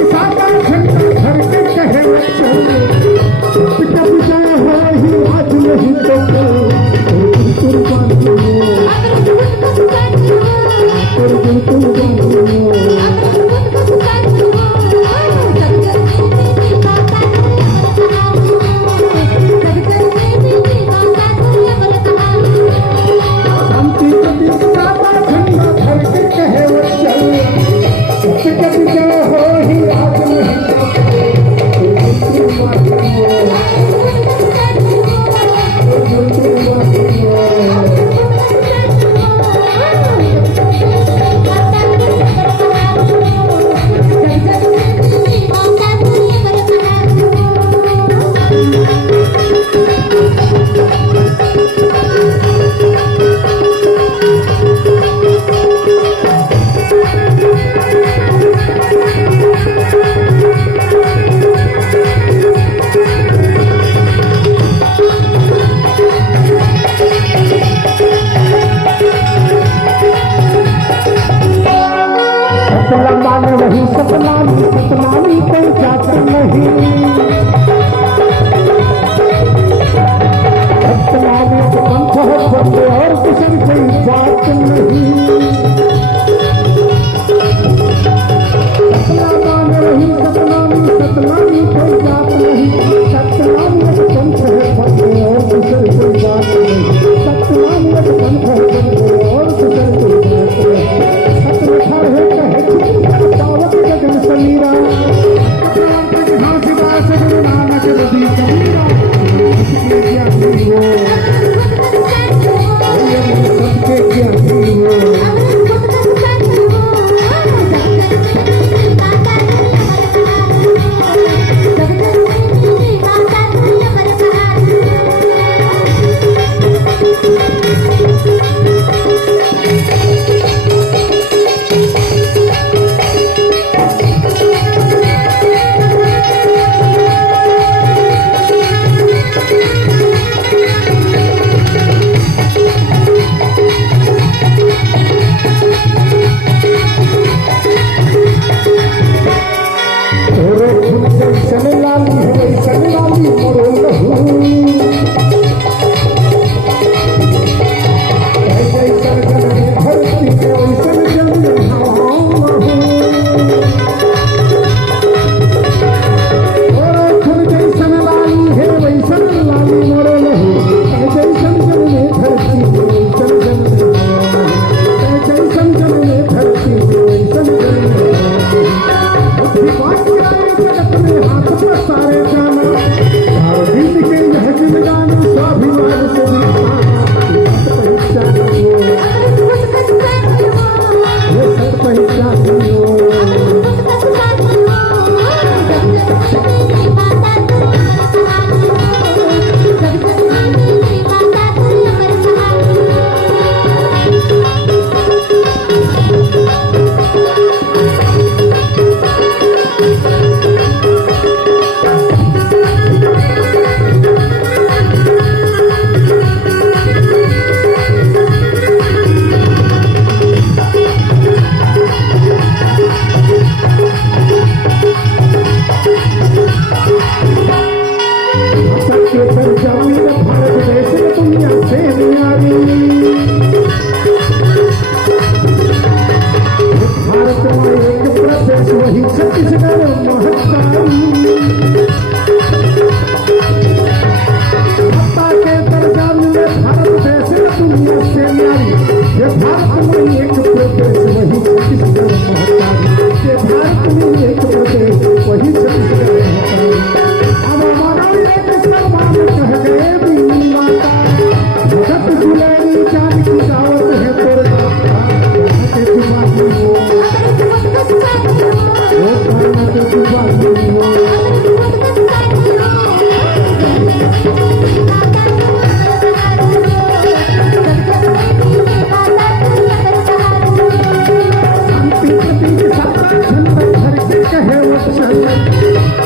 सादा झंडा धर के कहे वचन, सत्य विजय हो ही आज नहीं तो कल। कुर्बानी हो वही सतनामी सतनामी कोई जात नहीं, सतनामी तो पंथ है बंदे और किसी कोई बात नहीं। सतनामी वही सतनामी सतनामी कोई जात नहीं, सतनामी एक पंथ है बंदे और किसी कोई बात नहीं। सतनामी एक पंथ है बंदे और किसी कोई बात नहीं। सतनाम है कहे समीरा घासीदास गुरु नानक नदी समीरा, सबके ज्ञानी हो सबके ज्ञानी हो।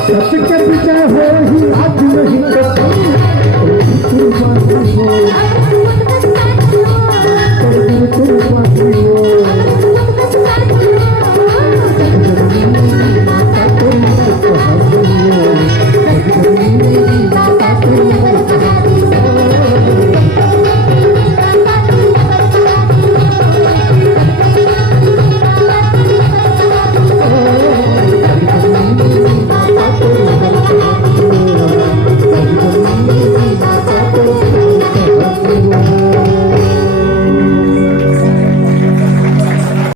सच के पीछे